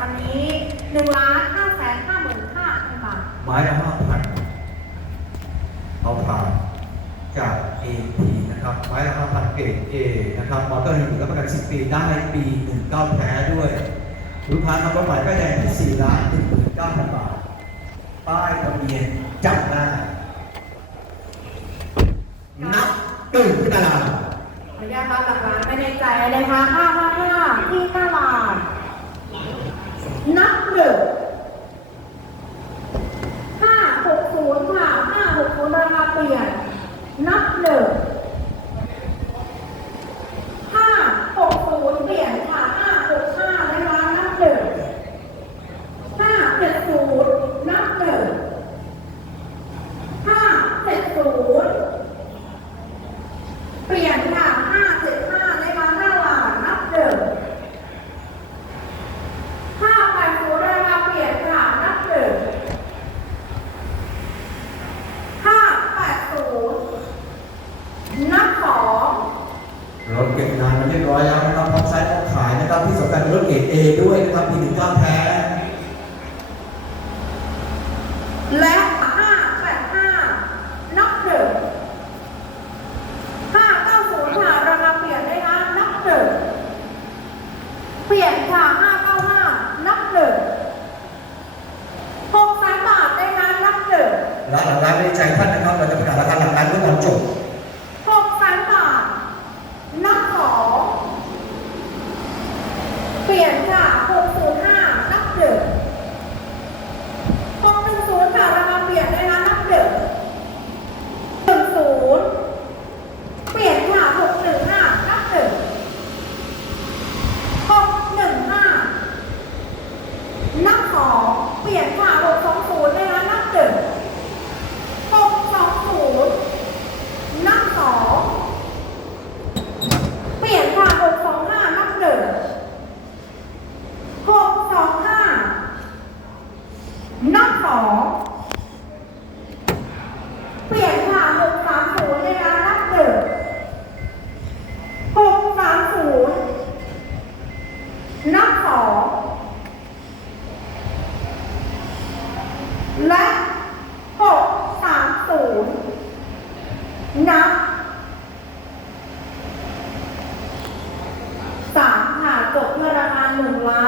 อันนี้หนึ่งล้านห้าแสนห้าหมื่นห้าพันบาทไม้ละห้าพันเอาผ่านจาก AP นะครับไม้ละห้าพันเกรด A นะครับมอเตอร์หนึ่งรับประกันสิบปีได้ปีหนึ่งเก้าแท้ด้วยลูกค้าทำรถใหม่ป้ายแดงที่สี่ล้านหนึ่งหมื่นเก้าพันบาท ป้ายทะเบียนจับได้นับตื่นขึ้นมาลาขออนุญาตรับหลักล้านไม่ในใจเลยค่ะห้าห้าห้าที่ห้าบาท นับหนึ่งห้าหกศูนย์ค่ะห้าหกศูนย์ราคาเปลี่ยน นับหนึ่งห้าหกศูนย์เปลี่ยนค่ะห้าหกห้านะคะนับหนึ่งห้าเจ็ดศูนย์นับหนึ่งห้าเจ็ดศูนย์ เปลี่ยนค่ะห้าเจ็ดห้าในมาหน้าหลานนับหนึ่งห้าแปดศูนย์ราคาเปลี่ยนค่ะนับหนึ่งห้าแปดศูนย์ นับสองรถเก็บงานมาเรียบร้อยแล้วนะครับพร้อมไซส์พร้อมขายนะครับที่สำคัญเป็นรถเกรด A ด้วยนะครับปีหนึ่งเก้าแท้ และห้าแปดห้านับหนึ่งห้าเก้าศูนย์ค่ะราคาเปลี่ยนได้นะนับหนึ่งเปลี่ยนค่ะห้าเก้าห้านับหนึ่งหกแสนบาทได้นะนับหนึ่งร้านหลังร้านไม่ใจท่านนะครับเราจะประกาศราคาหลังร้านเมื่อวันจบ เปลี่ยนค่ะ 605 นับหนึ่ง610 ค่ะรามาเปลี่ยนเลยนะนับหนึ่ง10 เปลี่ยนค่ะ 615 นับหนึ่ง615 นับสอเปลี่ยนค่ะ 620 นอกสอเปลี่ยนค่ะหกสามศูนย์เลยนะนับหนึ่งหกสามศูนย์นับสอและหกสามศูนย์นับสามค่ะจบเพื่อราคาหนึ่งล้าน